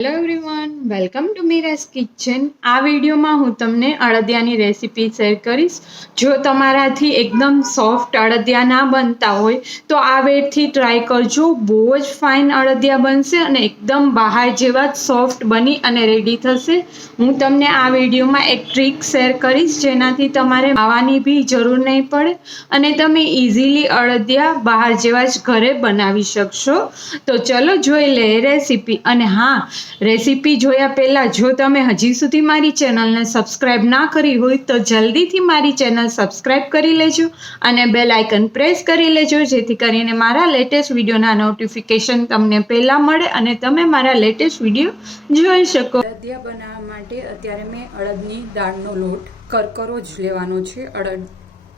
Hello everyone, welcome to Miraz kitchen. આ વિડીયોમાં હું તમને અડદિયાની રેસીપી શેર કરીશ. જો તમારાથી એકદમ સોફ્ટ અડદિયા ના બનતા હોય તો આ વેથી ટ્રાય કરજો. બહુ જ ફાઇન અડદિયા બનશે અને એકદમ બહાર જેવા જ સોફ્ટ બની અને રેડી થશે. હું તમને આ વિડીયોમાં એક ટ્રીક શેર કરીશ જેનાથી તમારે માવાની બી જરૂર નહીં પડે અને તમે ઇઝીલી અડદિયા બહાર જેવા જ ઘરે બનાવી શકશો. તો ચલો જોઈ લઈએ રેસીપી. અને હા, રેસીપી જોયા પહેલાં જો તમે હજી સુધી મારી ચેનલને સબસ્ક્રાઈબ ના કરી હોય તો જલ્દીથી મારી ચેનલ સબસ્ક્રાઈબ કરી લેજો અને બેલ આઇકન પ્રેસ કરી લેજો, જેથી કરીને મારા લેટેસ્ટ વિડીયોના નોટિફિકેશન તમને પહેલાં મળે અને તમે મારા લેટેસ્ટ વિડીયો જોઈ શકો. અડદિયા બનાવવા માટે અત્યારે મેં અડદની દાળનો લોટ કરકરો જ લેવાનો છે,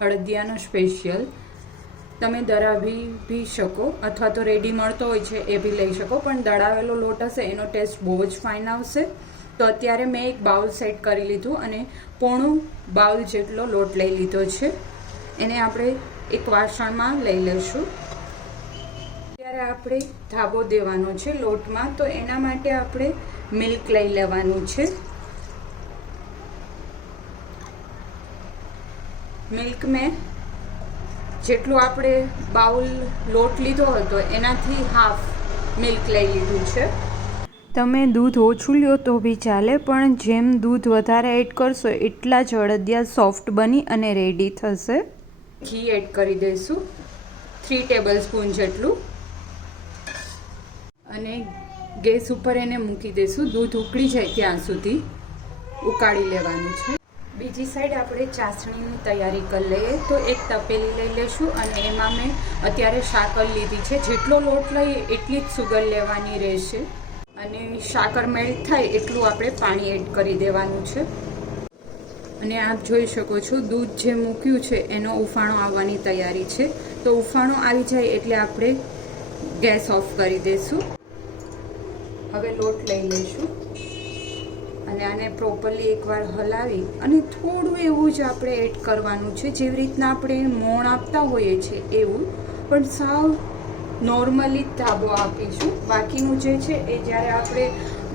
અડદિયાનો સ્પેશિયલ. તમે દળાવી બી શકો અથવા તો રેડી મળતો હોય છે એ બી લઈ શકો, પણ દળાવેલો લોટ હશે એનો ટેસ્ટ બહુ જ ફાઇન આવશે. તો અત્યારે મેં એક બાઉલ સેટ કરી લીધું અને પોણું બાઉલ જેટલો લોટ લઈ લીધો છે. એને આપણે એક વાસણમાં લઈ લઈશું. અત્યારે આપણે ધાબો દેવાનો છે લોટમાં, તો એના માટે આપણે મિલ્ક લઈ લેવાનું છે. મિલ્ક મેં જેટલું આપણે બાઉલ લોટ લીધો હતો એનાથી હાફ મિલ્ક લઈ લીધું છે. તમે દૂધ ઓછું લ્યો તો બી ચાલે, પણ જેમ દૂધ વધારે એડ કરશો એટલા જ અડદિયા સોફ્ટ બની અને રેડી થશે. ઘી એડ કરી દઈશું 3 ટેબલ સ્પૂન જેટલું અને ગેસ ઉપર એને મૂકી દઈશું. દૂધ ઉકળી જાય ત્યાં સુધી ઉકાળી લેવાનું છે. બીજી સાઈડ આપણે ચાસણીની તૈયારી કરી લઈએ. તો એક તપેલી લઈ લઈશું અને એમાં મેં અત્યારે સાકર લીધી છે. જેટલો લોટ લઈએ એટલી જ સુગર લેવાની રહેશે અને સાકર મેલ્ટ થાય એટલું આપણે પાણી એડ કરી દેવાનું છે. અને આપ જોઈ શકો છો દૂધ જે મૂક્યું છે એનો ઉફાણો આવવાની તૈયારી છે. તો ઉફાણો આવી જાય એટલે આપણે ગેસ ઓફ કરી દઈશું. હવે લોટ લઈ લઈશું અને આને પ્રોપરલી એકવાર હલાવી અને થોડું એવું જ આપણે એડ કરવાનું છે, જેવી રીતના આપણે મોણ આપતા હોઈએ છીએ એવું, પણ સાવ નોર્મલી ધાબો આપીશું. બાકીનું જે છે એ જ્યારે આપણે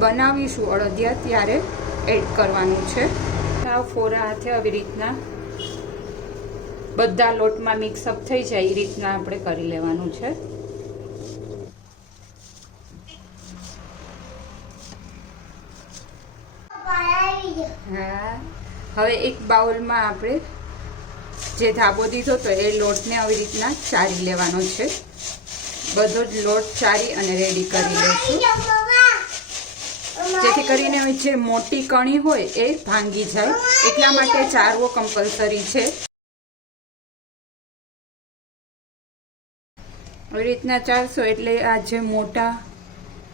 બનાવીશું અડદિયા ત્યારે એડ કરવાનું છે. સાવ ફોરા હાથે આવી રીતના બધા લોટમાં મિક્સઅપ થઈ જાય એ રીતના આપણે કરી લેવાનું છે. હા, હવે એક બાઉલમાં આપણે જે ધાબો દીધો તો એ લોટને આવી રીતના ચારી લેવાનો છે. બધો જ લોટ ચારી અને રેડી કરી લઈશું, જેથી કરીને જે મોટી કણી હોય એ ભાંગી જાય. એટલા માટે ચારવો કમ્પલસરી છે. આવી રીતના ચારશો એટલે આ જે મોટા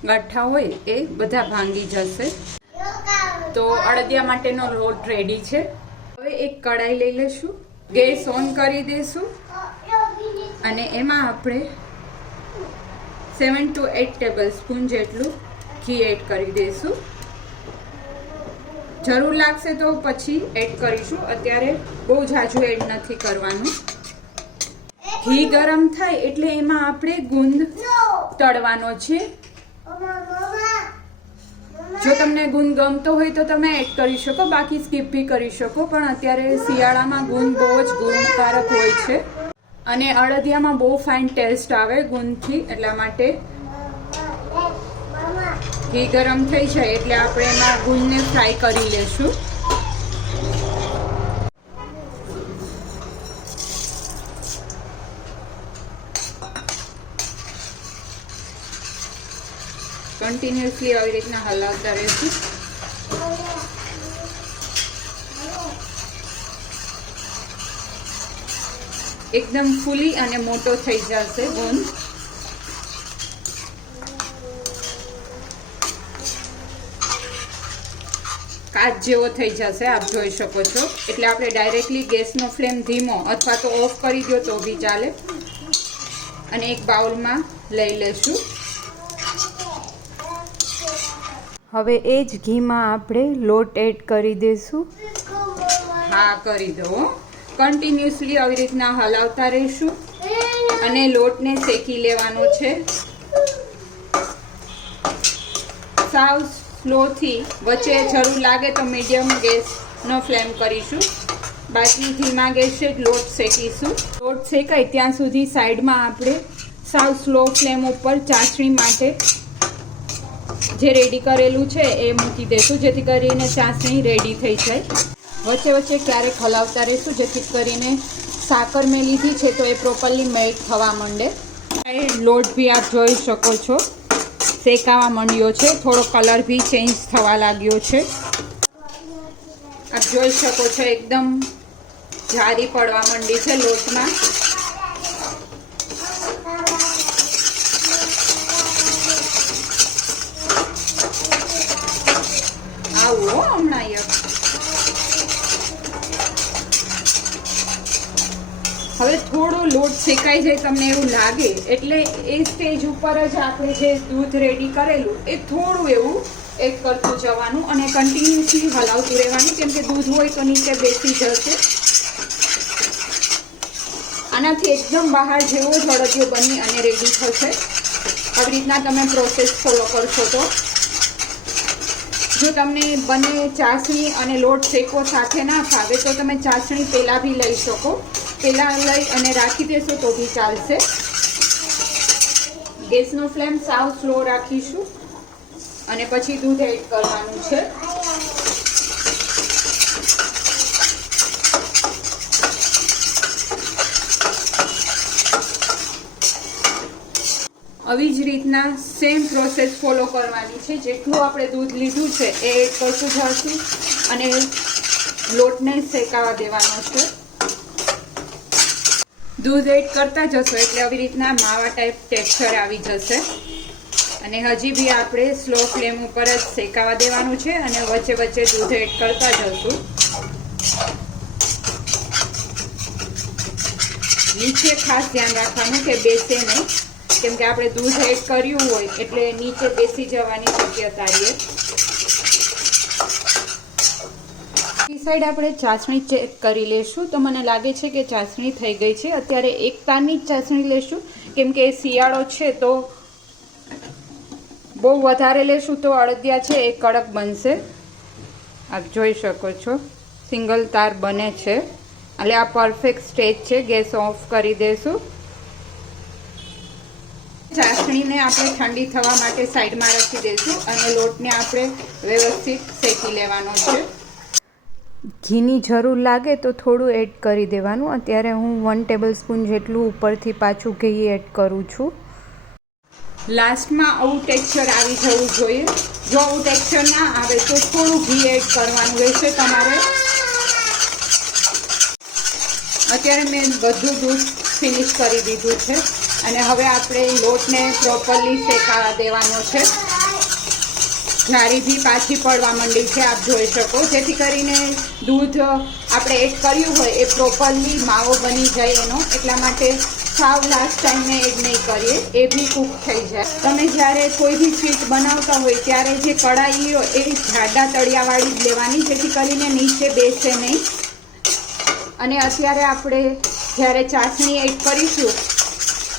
ગાંઠા હોય એ બધા ભાંગી જશે. તો અડદિયા માટેનો લોટ રેડી છે. હવે એક કઢાઈ લઈ લઈશું, ગેસ ઓન કરી દઈશું અને એમાં આપણે 7 to 8 ટેબલ સ્પૂન જેટલું ઘી એડ કરી દઈશું. જરૂર લાગશે તો પછી એડ કરીશું, અત્યારે બહુ ઝાઝું એડ નથી કરવાનું. ઘી ગરમ થાય એટલે એમાં આપણે ગુંદ તળવાનો છે. જો તમને ગુંદ ગમતો હોય તો તમે એડ કરી શકો, બાકી સ્કીપ બી કરી શકો. પણ અત્યારે શિયાળામાં ગુંદ બહુ જ ગુણકારક હોય છે અને અડદિયામાં બહુ ફાઇન ટેસ્ટ આવે ગુંદથી. એટલા માટે ઘી ગરમ થઈ જાય એટલે આપણે એમાં ગુંદને ફ્રાય કરી લેશું. કન્ટિન્યુઅસલી આવી રીતના હલાવતા રહેશું. એકદમ ફૂલી અને મોટો થઈ જશે ગુંદ. કાચ જેવો થઈ જશે, આપ જોઈ શકો છો. એટલે આપણે ડાયરેક્ટલી ગેસનો ફ્લેમ ધીમો અથવા તો ઓફ કરી દો તો બી ચાલે. અને એક બાઉલમાં લઈ લેશું. હવે એ જ ઘીમાં આપણે લોટ એડ કરી દઈશું. હા, કરી દો. કન્ટિન્યુઅસલી આવી રીતના હલાવતા રહીશું અને લોટને શેકી લેવાનો છે. સાવ સ્લોથી, વચ્ચે જરૂર લાગે તો મીડિયમ ગેસનો ફ્લેમ કરીશું, બાકી ધીમા ગેસે જ લોટ શેકીશું. લોટ શેકાય ત્યાં સુધી સાઈડમાં આપણે સાવ સ્લો ફ્લેમ ઉપર ચાસણી માટે જે રેડી કરેલું છે એ મૂકી દઈશું, જેથી કરીને ચાસણી રેડી થઈ જાય. વચ્ચે વચ્ચે ક્યારેક હલાવતા રહીશું, જેથી કરીને સાકર મેં લીધી છે તો એ પ્રોપરલી મેલ્ટ થવા માંડે. લોટ બી આપ જોઈ શકો છો શેકાવા માંડ્યો છે, થોડો કલર બી ચેન્જ થવા લાગ્યો છે. આપ જોઈ શકો છો એકદમ જારી પડવા માંડી છે લોટમાં. આવો હમણાં હવે થોડો લોટ શેકાઈ જાય તમને એવું લાગે એટલે એ સ્ટેજ ઉપર જ આપણે જે દૂધ રેડી કરેલું એ થોડું એવું એડ કરતું જવાનું અને કન્ટિન્યુઅસલી હલાવતું રહેવાનું, કેમ કે દૂધ હોય તો નીચે બેસી જશે. આનાથી એકદમ બહાર જેવો જ અડદિયો બની અને રેડી થશે. આવી રીતના તમે પ્રોસેસ ફોલો કરશો તો. જો તમને બંને ચાસણી અને લોટ શેકો સાથે ના ફાવે તો તમે ચાસણી પહેલાં બી લઈ શકો, પહેલાં લઈ અને રાખી દેશો તો બી ચાલશે. ગેસનો ફ્લેમ સાવ સ્લો રાખીશું અને પછી દૂધ એડ કરવાનું છે. આવી જ રીતના સેમ પ્રોસેસ ફોલો કરવાની છે. જેટલું આપણે દૂધ લીધું છે એ એડ કરતું જશું અને લોટને શેકાવા દેવાનો છે. દૂધ એડ કરતા જશો એટલે આવી રીતના માવા ટાઈપ ટેક્સચર આવી જશે અને હજી બી આપણે સ્લો ફ્લેમ ઉપર જ શેકાવા દેવાનું છે અને વચ્ચે વચ્ચે દૂધ એડ કરતા જશું. નીચે ખાસ ધ્યાન રાખવાનું કે બેસે નહીં, કેમ કે આપણે દૂધ એડ કર્યું હોય એટલે નીચે બેસી જવાની શક્યતા રહે. સાઈડ આપણે ચાસણી ચેક કરી લેશું તો મને લાગે છે કે ચાસણી થઈ ગઈ છે. અત્યારે એક તારની જ ચાસણી લેશું, કેમ કે શિયાળો છે તો બહુ વધારે લેશું તો અડદિયા છે એ કડક બનશે. આપ જોઈ શકો છો સિંગલ તાર બને છે એટલે આ પરફેક્ટ સ્ટેજ છે. ગેસ ઓફ કરી દેશું. ચાસણીને આપણે ઠંડી થવા માટે સાઈડમાં રાખી દઈશું અને લોટને આપણે વ્યવસ્થિત શેકી લેવાનો છે. ઘીની જરૂર લાગે તો થોડું એડ કરી દેવાનું. અત્યારે હું 1 ટેબલસ્પૂન જેટલું ઉપરથી પાછું ઘી એડ કરું છું. લાસ્ટમાં આવું ટેક્સચર આવી જવું જોઈએ. જો આવું ટેક્સચર ના આવે તો થોડું ઘી એડ કરવાનું રહેશે તમારે. અત્યારે મેં બધું દૂધ ફિનિશ કરી દીધું છે અને હવે આપણે લોટને પ્રોપરલી શેકાવા દેવાનો છે. જારી બી પાછી પડવા માંડી છે આપ જોઈ શકો, જેથી કરીને દૂધ આપણે એડ કર્યું હોય એ પ્રોપરલી માવો બની જાય એનો. એટલા માટે સાવ લાસ્ટ ટાઈમે એડ નહીં કરીએ, એ બી કૂક થઈ જાય. તમે જ્યારે કોઈ બી સ્વીટ બનાવતા હોય ત્યારે જે કઢાઈ હોય એ જાડા તળિયાવાળી જ લેવાની, જેથી કરીને નીચે બેસે નહીં. અને અત્યારે આપણે જ્યારે ચાસણી એડ કરીશું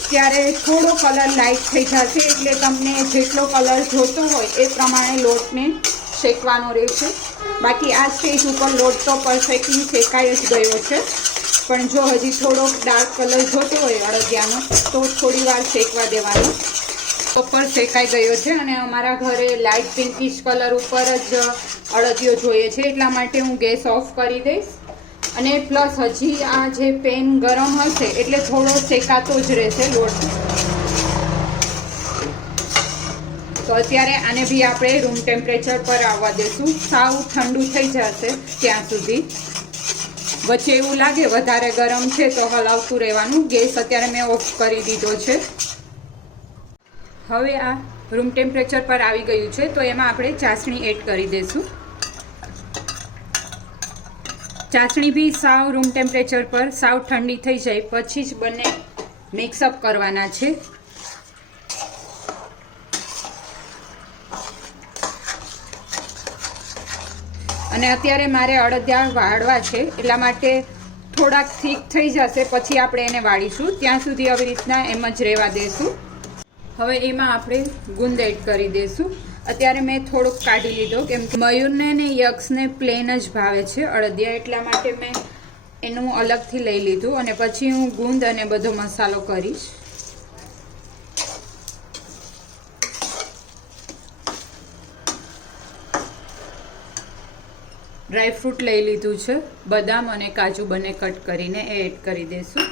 ત્યારે થોડો કલર લાઇટ થઈ જશે, એટલે તમને જેટલો કલર જોતો હોય એ પ્રમાણે લોટને શેકવાનો રહેશે. બાકી આ સ્ટેજ ઉપર લોટ તો પરફેક્ટલી શેકાઈ જ ગયો છે, પણ જો હજી થોડોક ડાર્ક કલર જોતો હોય અડદિયાનો તો થોડી વાર શેકવા દેવાનો. પ્રોપર શેકાઈ ગયો છે અને અમારા ઘરે લાઇટ પિંકિશ કલર ઉપર જ અડદિયો જોઈએ છે, એટલા માટે હું ગેસ ઓફ કરી દઈશ. અને પ્લસ હજી આ જે પેન ગરમ હશે એટલે થોડો શેકાતો જ રહેશે લોટ. તો અત્યારે આને બી આપણે રૂમ ટેમ્પરેચર પર આવવા દઈશું. સાવ ઠંડુ થઈ જશે ત્યાં સુધી. વચ્ચે એવું લાગે વધારે ગરમ છે તો હલાવતું રહેવાનું. ગેસ અત્યારે મેં ઓફ કરી દીધો છે. હવે આ રૂમ ટેમ્પરેચર પર આવી ગયું છે તો એમાં આપણે ચાસણી એડ કરી દઈશું. ચાસણી બી સાવ રૂમ ટેમ્પરેચર પર સાવ ઠંડી થઈ જાય પછી જ બંને મિક્સઅપ કરવાના છે. અને અત્યારે મારે અડદિયા વાળવા છે એટલા માટે થોડાક થીક થઈ જશે પછી આપણે એને વાળીશું. ત્યાં સુધી આવી રીતના એમ જ રહેવા દઈશું. હવે એમાં આપણે ગુંદ એડ કરી દઈશું. અત્યારે મેં થોડોક કાઢી લીધો કેમ કે મયુરને ને યક્ષને પ્લેન જ ભાવે છે અડદિયા, એટલા માટે મેં એનું અલગથી લઈ લીધું અને પછી હું ગુંદ અને બધો મસાલો કરીશ. ડ્રાયફ્રૂટ લઈ લીધું છે, બદામ અને કાજુ બંને કટ કરીને એ એડ કરી દઈશું.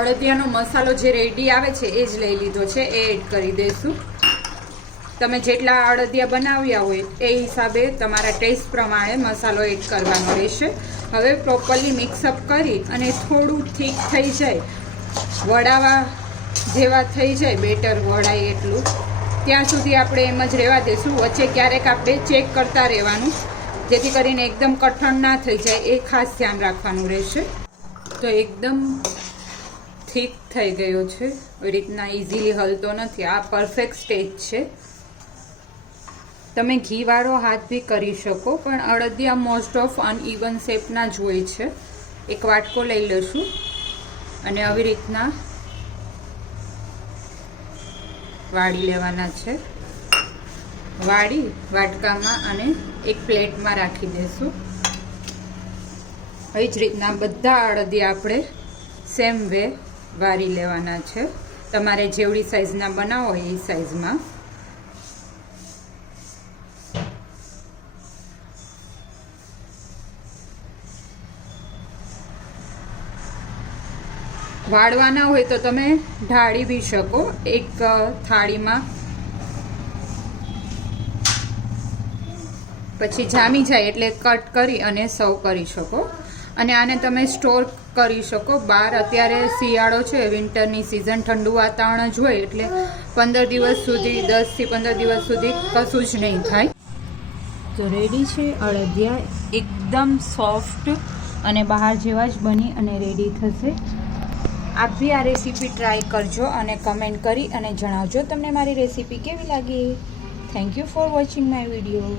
અડદિયાનો મસાલો જે રેડી આવે છે એ જ લઈ લીધો છે, એ એડ કરી દઈશું. તમે જેટલા અડદિયા બનાવ્યા હોય એ હિસાબે તમારા ટેસ્ટ પ્રમાણે મસાલો એડ કરવાનો રહેશે. હવે પ્રોપરલી મિક્સઅપ કરી અને થોડું થીક થઈ જાય, વડાવા જેવા થઈ જાય, બેટર વડાય એટલું, ત્યાં સુધી આપણે એમ જ રહેવા દઈશું. વચ્ચે ક્યારેક આપણે ચેક કરતા રહેવાનું, જેથી કરીને એકદમ કઠણ ના થઈ જાય, એ ખાસ ધ્યાન રાખવાનું રહેશે. તો એકદમ થીક થઈ ગયો છે, એ રીતના ઇઝીલી હલતો નથી. આ પરફેક્ટ સ્ટેજ છે. તમે ઘીવાળો હાથ બી કરી શકો, પણ અડદિયા મોસ્ટ ઓફ અનઇવન શેપના જ હોય છે. એક વાટકો લઈ લઈશું અને આવી રીતના વાળી લેવાના છે. વાળી વાટકામાં અને એક પ્લેટમાં રાખી દઈશું. આવી જ રીતના બધા અડદિયા આપણે સેમ વે વાળી લેવાના છે. તમારે જેવડી સાઈઝના બનાવો હોય એ સાઈઝમાં. વાળવાના હોય તો તમે ઢાળી બી શકો એક થાળીમાં, પછી જામી જાય એટલે કટ કરી અને સર્વ કરી શકો. અને આને તમે સ્ટોર કરી શકો બહાર. અત્યારે શિયાળો છે, વિન્ટરની સિઝન, ઠંડુ વાતાવરણ જ હોય એટલે 15 દિવસ સુધી, 10 થી 15 દિવસ સુધી કશું જ નહીં થાય. તો રેડી છે અડદિયા, એકદમ સોફ્ટ અને બહાર જેવા જ બની અને રેડી થશે. આપ બી આ રેસીપી ટ્રાય કરજો અને કમેન્ટ કરી અને જણાવજો તમને મારી રેસીપી કેવી લાગી. Thank you for watching my video.